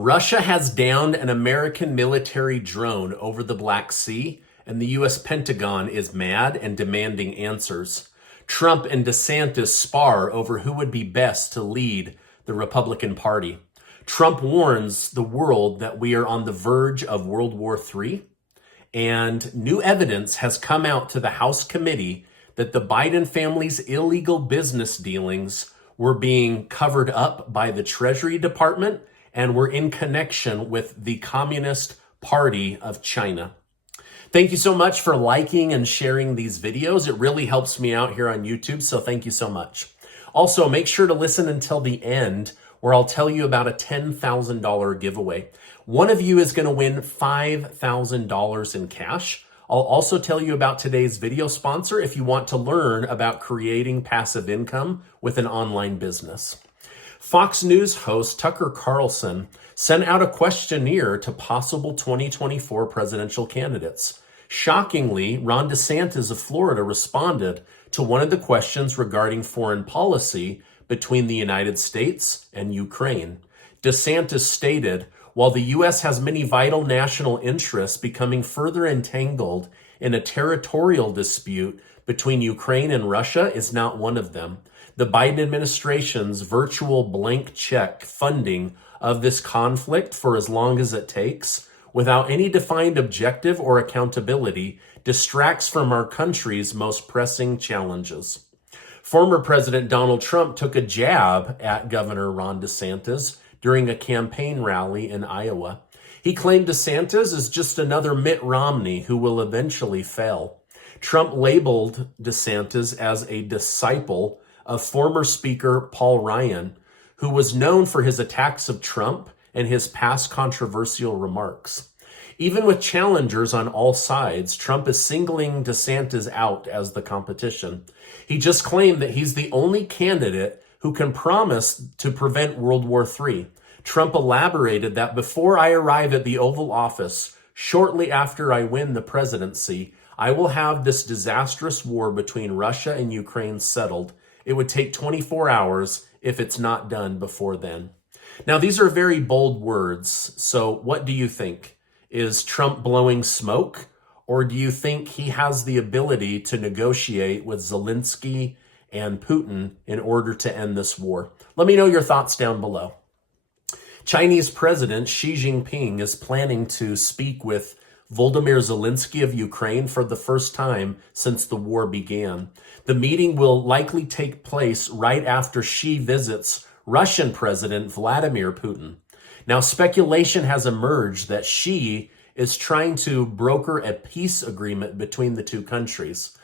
Russia has downed an American military drone over the Black Sea, and the US Pentagon is mad and demanding answers. Trump and DeSantis spar over who would be best to lead the Republican Party. Trump warns the world that we are on the verge of World War III, and new evidence has come out to the House committee that the Biden family's illegal business dealings were being covered up by the Treasury Department and were in connection with the Communist Party of China. Thank you so much for liking and sharing these videos. It really helps me out here on YouTube, so thank you so much. Also, make sure to listen until the end, where I'll tell you about a $10,000 giveaway. One of you is going to win $5,000 in cash. I'll also tell you about today's video sponsor if you want to learn about creating passive income with an online business. Fox News host Tucker Carlson sent out a questionnaire to possible 2024 presidential candidates. Shockingly, Ron DeSantis of Florida responded to one of the questions regarding foreign policy between the United States and Ukraine. DeSantis stated, "While the U.S. has many vital national interests, becoming further entangled in a territorial dispute between Ukraine and Russia is not one of them. The Biden administration's virtual blank check funding of this conflict for as long as it takes, without any defined objective or accountability, distracts from our country's most pressing challenges." Former President Donald Trump took a jab at Governor Ron DeSantis during a campaign rally in Iowa. He claimed DeSantis is just another Mitt Romney who will eventually fail. Trump labeled DeSantis as a disciple of former Speaker Paul Ryan, who was known for his attacks of Trump and his past controversial remarks. Even with challengers on all sides, Trump is singling DeSantis out as the competition. He just claimed that he's the only candidate who can promise to prevent World War III. Trump elaborated that before I arrive at the Oval Office, shortly after I win the presidency, I will have this disastrous war between Russia and Ukraine settled. It would take 24 hours if it's not done before then. Now, these are very bold words. So what do you think? Is Trump blowing smoke? Or do you think he has the ability to negotiate with Zelensky and Putin in order to end this war? Let me know your thoughts down below. Chinese President Xi Jinping is planning to speak with Volodymyr Zelensky of Ukraine for the first time since the war began. The meeting will likely take place right after Xi visits Russian President Vladimir Putin. Now, speculation has emerged that Xi is trying to broker a peace agreement between the two countries.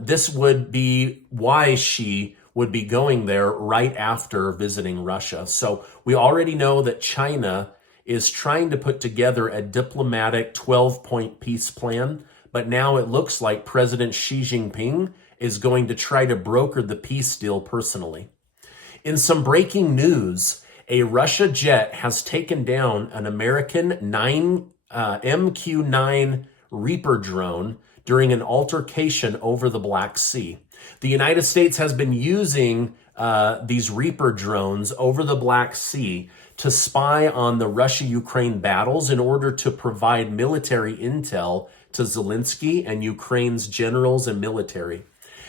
This would be why Xi would be going there right after visiting Russia. So we already know that China is trying to put together a diplomatic 12-point peace plan, but now it looks like President Xi Jinping is going to try to broker the peace deal personally. In some breaking news, a Russia jet has taken down an American MQ-9 Reaper drone during an altercation over the Black Sea. The United States has been using these Reaper drones over the Black Sea to spy on the Russia-Ukraine battles in order to provide military intel to Zelensky and Ukraine's generals and military.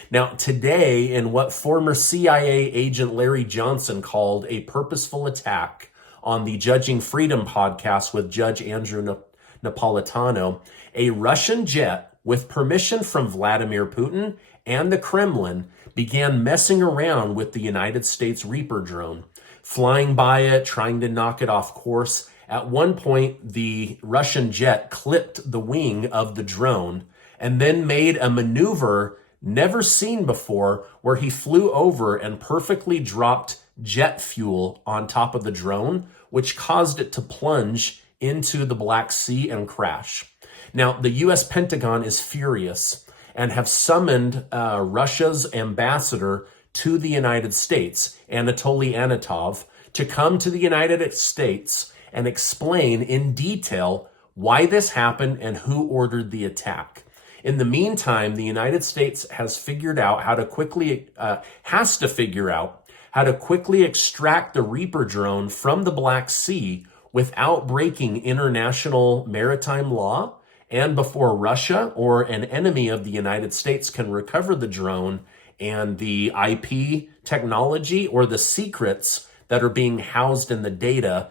Now, today, in what former CIA agent Larry Johnson called a purposeful attack on the Judging Freedom podcast with Judge Andrew Napolitano, a Russian jet with permission from Vladimir Putin and the Kremlin began messing around with the United States Reaper drone, flying by it, trying to knock it off course. At one point, the Russian jet clipped the wing of the drone and then made a maneuver never seen before, where he flew over and perfectly dropped jet fuel on top of the drone, which caused it to plunge into the Black Sea and crash. Now, the US Pentagon is furious and have summoned Russia's ambassador to the United States, Anatoly Anatov, to come to the United States and explain in detail why this happened and who ordered the attack. In the meantime, the United States has figured out how to quickly extract the Reaper drone from the Black Sea without breaking international maritime law and before Russia or an enemy of the United States can recover the drone and the IP technology or the secrets that are being housed in the data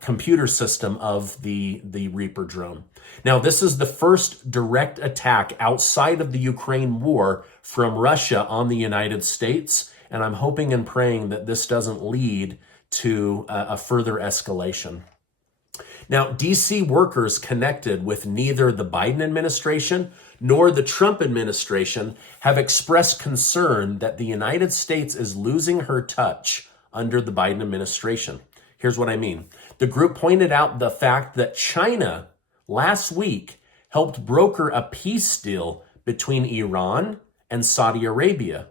computer system of the Reaper drone. Now, this is the first direct attack outside of the Ukraine war from Russia on the United States, and I'm hoping and praying that this doesn't lead to a further escalation. Now, DC workers connected with neither the Biden administration nor the Trump administration have expressed concern that the United States is losing her touch under the Biden administration. Here's what I mean. The group pointed out the fact that China last week helped broker a peace deal between Iran and Saudi Arabia,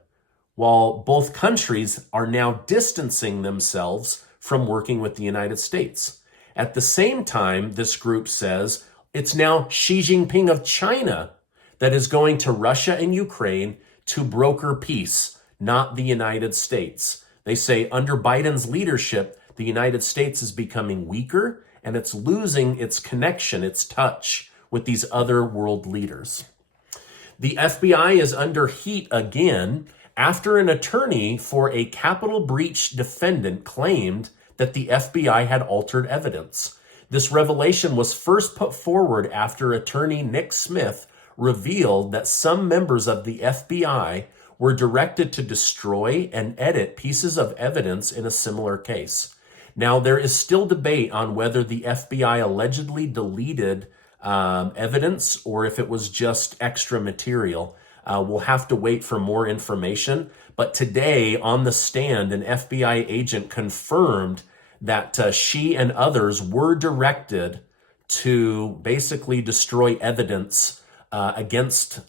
while both countries are now distancing themselves from working with the United States. At the same time, this group says it's now Xi Jinping of China that is going to Russia and Ukraine to broker peace, not the United States. They say under Biden's leadership, the United States is becoming weaker and it's losing its connection, its touch with these other world leaders. The FBI is under heat again after an attorney for a Capitol breach defendant claimed that the FBI had altered evidence. This revelation was first put forward after attorney Nick Smith revealed that some members of the FBI were directed to destroy and edit pieces of evidence in a similar case. Now, there is still debate on whether the FBI allegedly deleted evidence or if it was just extra material. We'll have to wait for more information. But today on the stand, an FBI agent confirmed that she and others were directed to basically destroy evidence against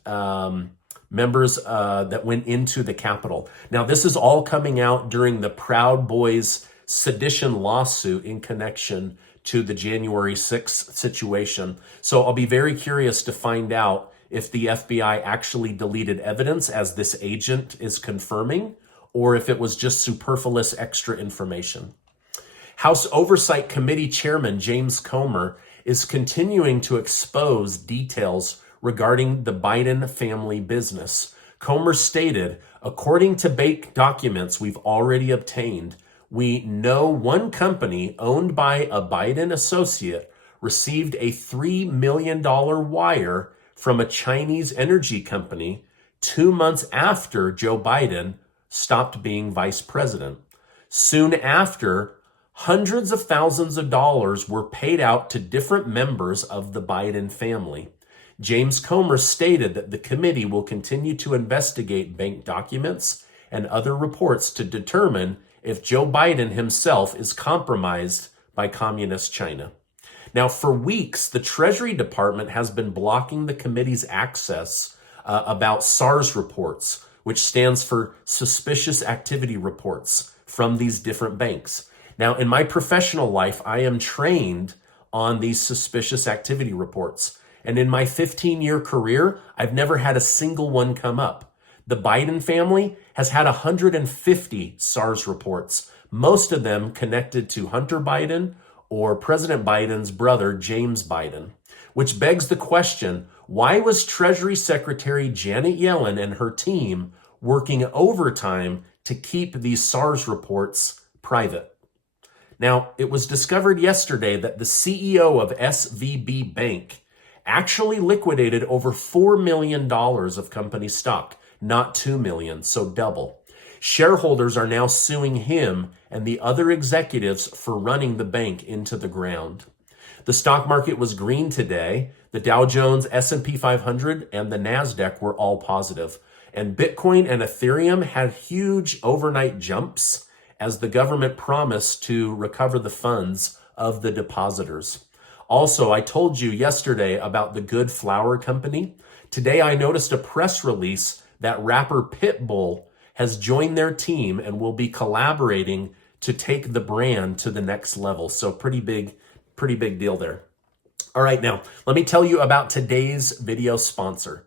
members that went into the Capitol. Now, this is all coming out during the Proud Boys sedition lawsuit in connection to the January 6th situation. So I'll be very curious to find out if the FBI actually deleted evidence, as this agent is confirming, or if it was just superfluous extra information. House Oversight Committee Chairman James Comer is continuing to expose details regarding the Biden family business. Comer stated, according to bank documents we've already obtained, we know one company owned by a Biden associate received a $3 million wire from a Chinese energy company 2 months after Joe Biden stopped being vice president. Soon after, hundreds of thousands of dollars were paid out to different members of the Biden family. James Comer stated that the committee will continue to investigate bank documents and other reports to determine if Joe Biden himself is compromised by communist China. Now, for weeks, the Treasury Department has been blocking the committee's access about SARS reports, which stands for Suspicious Activity Reports, from these different banks. Now, in my professional life, I am trained on these suspicious activity reports. And in my 15-year career, I've never had a single one come up. The Biden family has had 150 SARS reports, most of them connected to Hunter Biden or President Biden's brother, James Biden, which begs the question, why was Treasury Secretary Janet Yellen and her team working overtime to keep these SARS reports private? Now, it was discovered yesterday that the CEO of SVB Bank actually liquidated over $4 million of company stock, not $2 million, so double. Shareholders are now suing him and the other executives for running the bank into the ground. The stock market was green today. The Dow Jones, S&P 500, and the NASDAQ were all positive. And Bitcoin and Ethereum had huge overnight jumps as the government promised to recover the funds of the depositors. Also, I told you yesterday about the Good Flower Company. Today, I noticed a press release that rapper Pitbull has joined their team and will be collaborating to take the brand to the next level. So pretty big deal there. All right, now, let me tell you about today's video sponsor.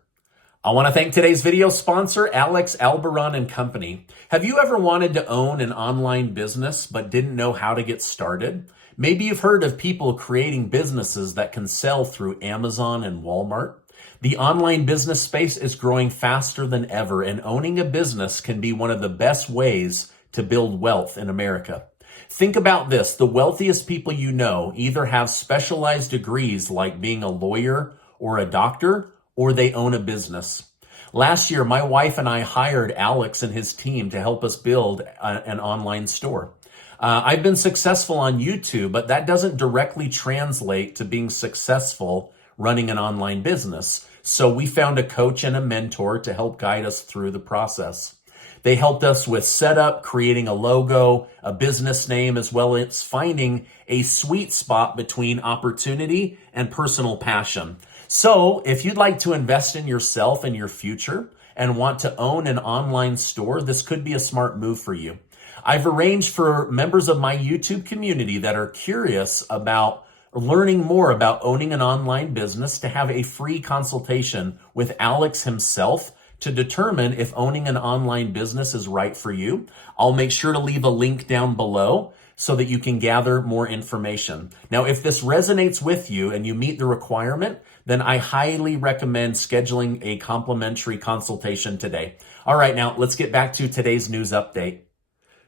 I want to thank today's video sponsor, Alex Albaron and Company. Have you ever wanted to own an online business but didn't know how to get started? Maybe you've heard of people creating businesses that can sell through Amazon and Walmart. The online business space is growing faster than ever, and owning a business can be one of the best ways to build wealth in America. Think about this. The wealthiest people you know either have specialized degrees like being a lawyer or a doctor, or they own a business. Last year, my wife and I hired Alex and his team to help us build an online store. I've been successful on YouTube, but that doesn't directly translate to being successful running an online business. So we found a coach and a mentor to help guide us through the process. They helped us with setup, creating a logo, a business name, as well as finding a sweet spot between opportunity and personal passion. So if you'd like to invest in yourself and your future and want to own an online store, this could be a smart move for you. I've arranged for members of my YouTube community that are curious about learning more about owning an online business to have a free consultation with Alex himself to determine if owning an online business is right for you. I'll make sure to leave a link down below so that you can gather more information. Now, if this resonates with you and you meet the requirement, then I highly recommend scheduling a complimentary consultation today. All right, now let's get back to today's news update.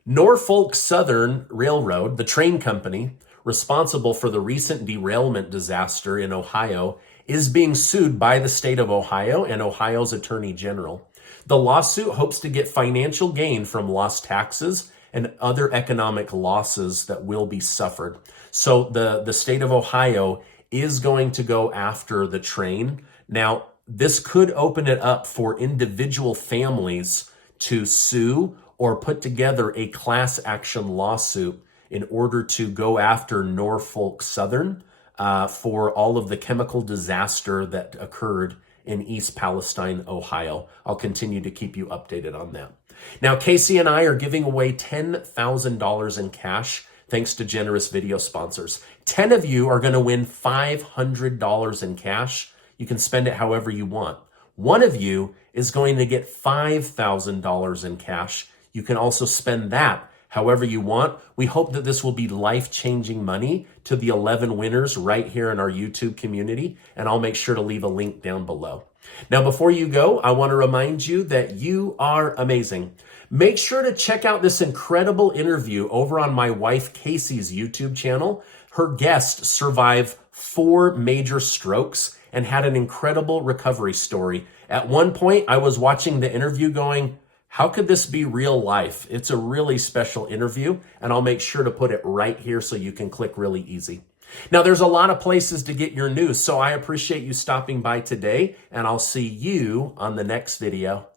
Norfolk Southern Railroad, the train company responsible for the recent derailment disaster in Ohio, is being sued by the state of Ohio and Ohio's Attorney General. The lawsuit hopes to get financial gain from lost taxes and other economic losses that will be suffered. So the state of Ohio is going to go after the train. Now, this could open it up for individual families to sue or put together a class action lawsuit in order to go after Norfolk Southern for all of the chemical disaster that occurred in East Palestine, Ohio. I'll continue to keep you updated on that. Now, Casey and I are giving away $10,000 in cash thanks to generous video sponsors. 10 of you are going to win $500 in cash. You can spend it however you want. One of you is going to get $5,000 in cash. You can also spend that however you want. We hope that this will be life-changing money to the 11 winners right here in our YouTube community, and I'll make sure to leave a link down below. Now, before you go, I want to remind you that you are amazing. Make sure to check out this incredible interview over on my wife Casey's YouTube channel. Her guest survived 4 major strokes and had an incredible recovery story. At one point, I was watching the interview going, how could this be real life? It's a really special interview, and I'll make sure to put it right here so you can click really easy. Now, there's a lot of places to get your news, so I appreciate you stopping by today, and I'll see you on the next video.